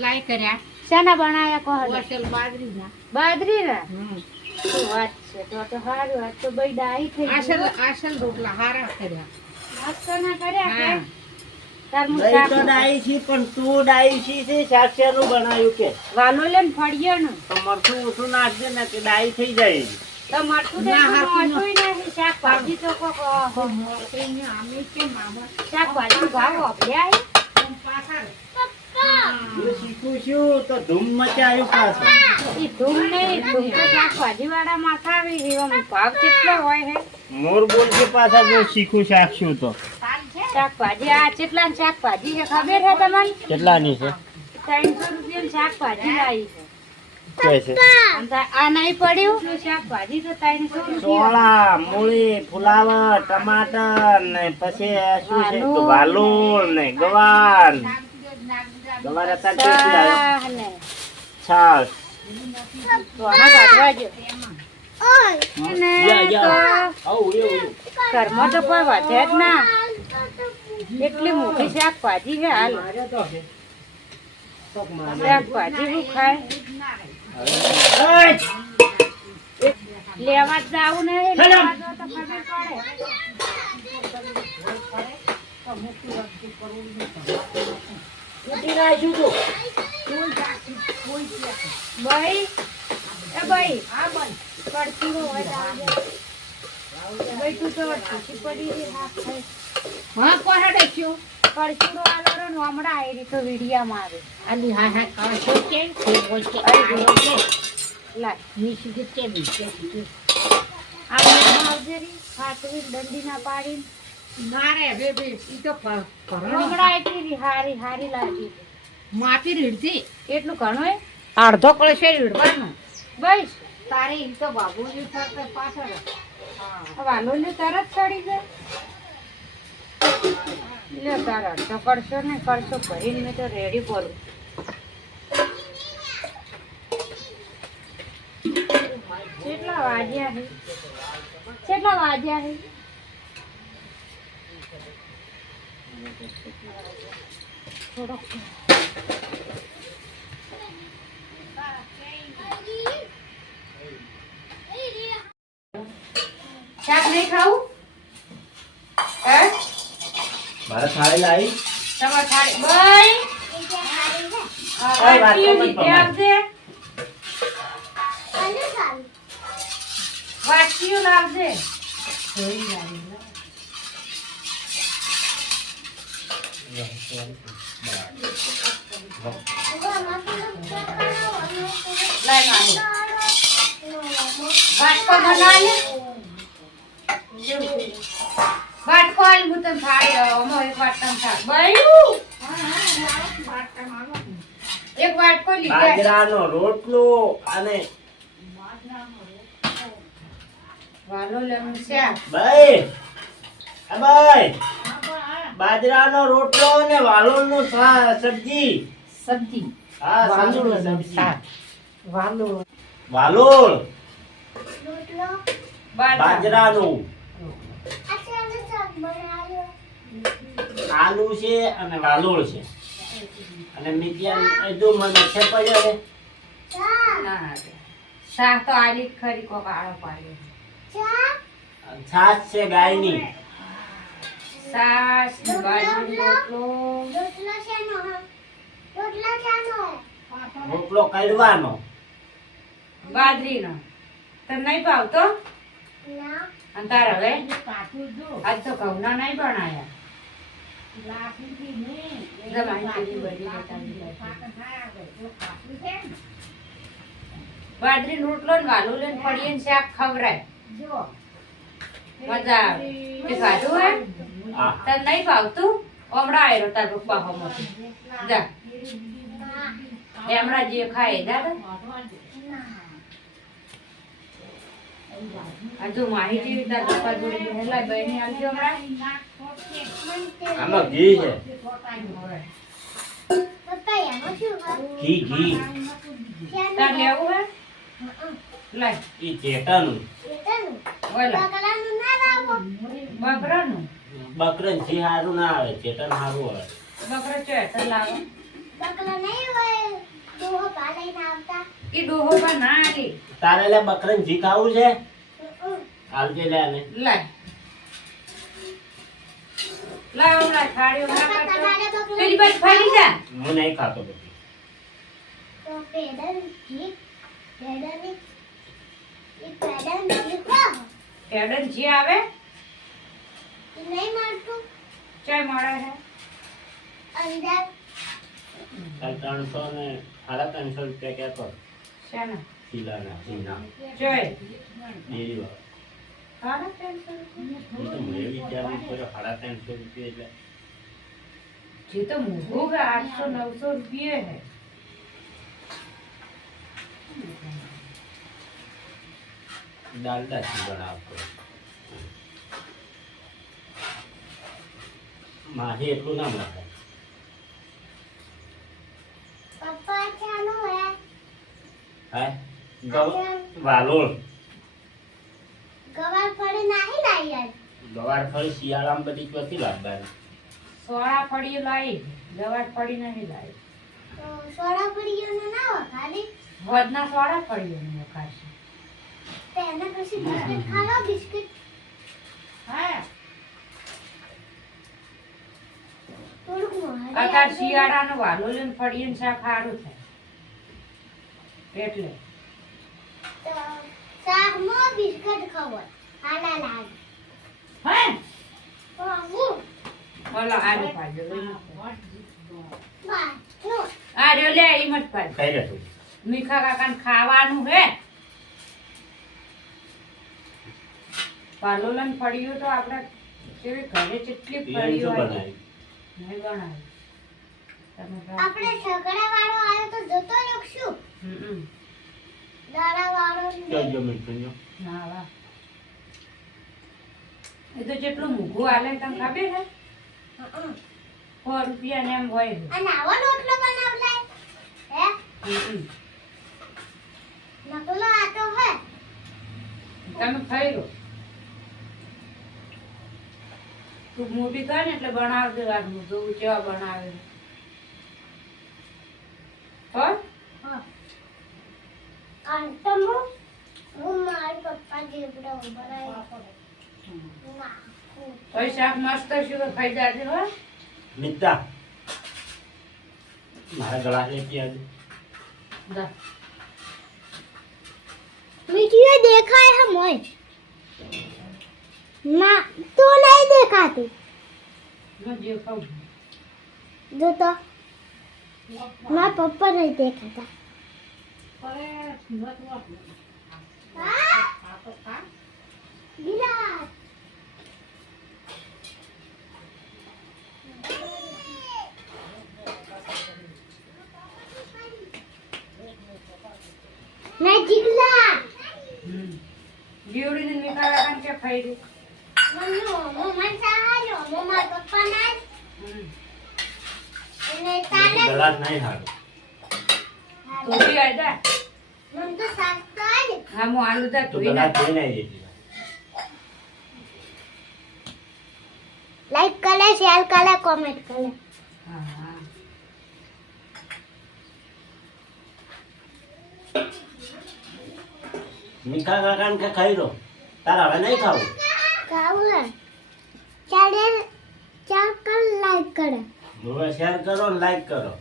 લાઈ કર્યા શાના બનાયા કહો હોસ્ટેલ બાજરીના બાજરીના શું વાત છે તો હારું આ તો બઈ ડાઈ થઈ આશલ રોટલા હારા કર્યા નાસ્તો ના કર્યા કે હા. તાર મુ લઈ તો ડાઈ છી પણ તું ડાઈ છી છે શાકનું બનાવ્યું કે વાલો લેન ફળિયો ને તો મરચું ઓછું નાખજે ને કે ડાઈ થઈ જાય તો મરતું દે ના, તો હાથું મરતુંય નહીં શાકભાજી તો શાકભાજી ભાવ અભ્યાય હું શીખું છું તો ધૂમ મચાયું પાછું ઈ ધૂમ નહીં ધૂમ તો શાકભાજી વાળા માથા આવી એવા ભાવ કેટલો હોય હે મોર બોલ કે પાછા જો શીખું શાકશું તો શાકભાજી આ કેટલા શાકભાજી છે ખબર છે તમને કેટલાની છે 300 રૂપિયાની શાકભાજી લાવી છે કે છે આ નહીં પડ્યું શાકભાજી તો 300 રૂપિયા સોળા મૂળી ફુલાવર ટમાટર ને પછી શું છે તો વાલોળ ને ગવાર ગવાર હતા કેટલી આવે ને છાસ તો આના કાઢવા જો ઘરમાં તો કોઈ વધે જ ના એટલી મોટી શાકભાજી છે હાલ શાકભાજી શું ખાય લેવા જ જાવું નહીં લેવા જાવ તો ખબર પડે ભાઈ એ ભાઈ હા ભાઈ પડતી હોય તો આવજે. ભાઈ તું તો ઠીકી પડી રહી હા ખાઈ હા કોહાડે છું પડતીનો આલોરો નો હમણાં આવી રીતો વિડિયામાં આવે આલી હા હા કાશો કે બોલ કે લાય નીચે કે કેમ છે આ માવજરી ખાટવી દંડી ના પાડી ના રે બેબી ઈ તો હમણાં આવી હારી હારી લાગી માટી રીડતી એટલું ઘણું હે અડધો કળશે રીડવાનો બસ તારે ઈ તો બાબુજી થશે પાછળ વાલો ને તરત ચડી જાય લે તારા તો કરશો ને કરશો ભરીને મેં તો રેડી કરું કેટલા વાગ્યા છે કેટલા વાગ્યા છે થોડોક શાક નહીં ખાવું હે મારે થાળી લાવી તમાર થાળી ભાઈ વાત તો મત લીધે આવજે વાટકીઓ લાવજે લાય મારી વાટકો બના લે વાટકો આલ મુતન થાળી અમો એક વાટકન થાળ બયું એક વાટકો લીધે બાજરાનો રોટલો અને વાલો લેવું શાક ભાઈ આ ભાઈ બાજરાનો રોટલો અને વાલોળનું સબ્જી સબ્જી હા સાંજનું સબ્જી વાલો વાલોળ બાજરા બાજરાનું આલુ છે અને વાલોળ છે અને મીઠિયા જો મને છે પડ્યો ના શાક તો આલી જ ખરી કોક આળો પાડ્યો છાશ છે ગાયની સાસ બાજરીનો રોટલો રોટલો કડવાનો બાજરીનો તને નહીં ભાવતો અને તાર હવે આજ તો ઘઉંના નહીં બનાયા બાજરી રોટલો ને વાલું લઈને પડીએ ને શાક ખવરાય મજા આવે તે ખાધું હે હા તને નહીં ભાવતું હમણાં આવ્યો તાર પપ્પા હમો જા હમણાં જે ખાય દાદા હજુ માહિતી તાર પપ્પા જોડે હેલા બહેની આવજો હમણાં આમાં ઘી છે ઘી ઘી તાર લેવું હે લાય ઈ ચેટાનું બોલા બકરાનું બકરન ઘી સારું ના આવે ચેટન સારું આવે બકરો ચેટર લાવો એ ડોહો પર ના આલી તારે લે બકરાને ઘી ખાવું છે હાલજે લે આને. લાય લાવ ના ખાડ્યો ના પપ્પા, કરતો તમારે તો પેલી બાજુ ફરી જા હું નહીં ખાતો બધી. તો પેડલ ઘી પેડલ એ પેડલ ઘી ખાવ એડન જે આવે એ નહીં મળતું ચાય મળે છે અંદર કાલ 300 ને 350 રૂપિયા કહેતો શાના શીલાના શીના ચાય ડેરીવાળા. ખાના ટેન્શન એ તો મેં વિચાર્યું કર્યો 350 રૂપિયા એટલે જે તો મોઘું કે 800-900 રૂપિયા હે ડાલડા થી બનાવતો. માહી એટલું ના મળે. પપ્પા ચાલો હે હા વાલોળ ગવાર પડે નહીં લાઈ યાર ગવાર ફરી શિયાળામાં બધી ક્યાંથી લાવવાની? સોળા ફળી લાઈ દવાટ ફળી નહીં લાઈ તો સોડા પડીઓનો ના વખાડી વધના સોળા ફળી એમ ખાશે તેના પછી બિસ્કિટ ખાવા બિસ્કિટ હા થોડુંક મોહરે અત્યારે શિયાળાનો વાલો લઈને ફળીને શાક સારું થાય એટલે તો શાકમાં બિસ્કિટ ખાવા આલા લાગે હે તો હું ઓલા આરે પાજો લઈને બસ આ રહ્યો લે ઈ મત પાજ કઈ રહેતું મીઠા કાકાને ખાવાનું હે પાલોલન ફળ્યું તો આપણે કેવી ઘરે કેટલી ફળીઓ બનાવી નહીં બનાવી તમે આપણે સગડા વાળો આવ્યો તો જતો લખશું હમ દાડા વાળો જોજો મીઠું જો. ના વાહ એ તો જેટલું મૂઘું આલે તને ખબર હે 4 રૂપિયા ને એમ હોય છે. અને આવો રોટલો બનાવલાય હે હમ. નકલો આટો હે તમે ખાઈ લો તું મોટી થાય ને એટલે બનાવ દેવાનું જોવું કેવા બનાવે હો અંતમો હું મારા પપ્પા જેવડો બનાવી ના કોઈ શાક મસ્ત છે તો ખાઈ જાજે હો મિત્તા મારા ગળા લેતી આજે જા મીઠીઓ દેખાય है मोय ना तो नहीं देखाती હું જે ખાઉં जो तो ना पप्पा नहीं देखाता અરે મત વાત हाँ? આ તો ખા गिलास नहीं जिगला જીવડીને મીઠા કાકાને કે ખાઈ દે मम्मी मम्मा साहायो मम्मा पप्पा ना ने ताले ગળા નહીં હારું. તું બી આઈ જા मन तो सास्ता है હા હું આલુ જા તું ધોઈ ગળા નાખ ધોઈ નહીં જેટલી. लाइक कर ले शेयर कर ले कमेंट कर ले હા હા મીઠા કાકાને કે ખાઈ લો તારે હવે નહીં ખાવું. खाओ है चैनल चार कर लाइक कर હવે શેર કરો ને લાઈક કરો.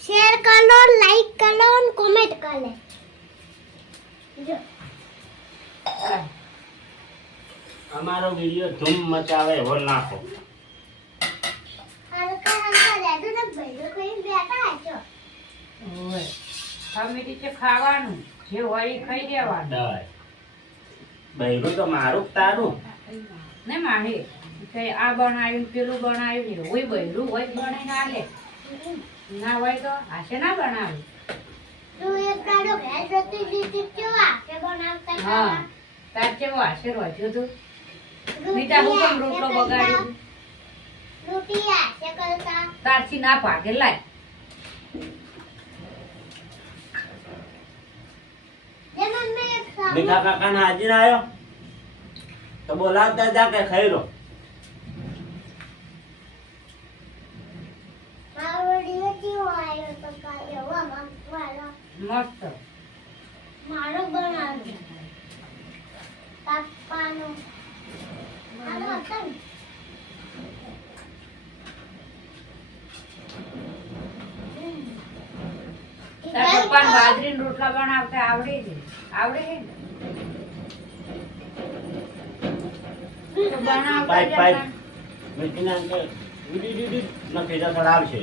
शेयर कर लो लाइक कर लो और कमेंट कर ले जो હા. અમારો વિડીયો ધૂમ મચાવે એવો નાખો. हल्का हल्का ले दो ना भाई कोई बैठा है जो ઓય અમે રીતે ખાવાનું જે હોય એ ખાઈ દેવાનું દાય બૈરું તો મારું જ તારું. ને માહી કે આ બનાવ્યું પેલું બનાવ્યું ને હોય બૈરું હોય તો બનાવીને આલે ના હોય તો આશે ના બનાવે तू एक कारो घर जती जीती क्यों आके बनाता હા તાર કેવો આશે રોજ્યો તું મીઠા હું કેમ રોટલો બગાડ્યો रोटी आके करता તારથી ના ભાગે લાય ये मम्मी एक सामने મીઠા કાકાને હાજીર આવ્યો તો બોલાવતા જા કે ખાઈ લો. मारो वीडियो क्यों आयो तो का ये वो मम्मा वाला મસ્ત મારો બનાવજો પપ્પાનો મારો હતો ને. તારા પપ્પાને બાજરીના રોટલા બનાવતા આવડે છે આવડે છે ને? તો બનાવતા પાઇપ જ પાઇપ હતા. મેકીને અંદર ઉડી ઉડી ઉડી નખી જતા આવશે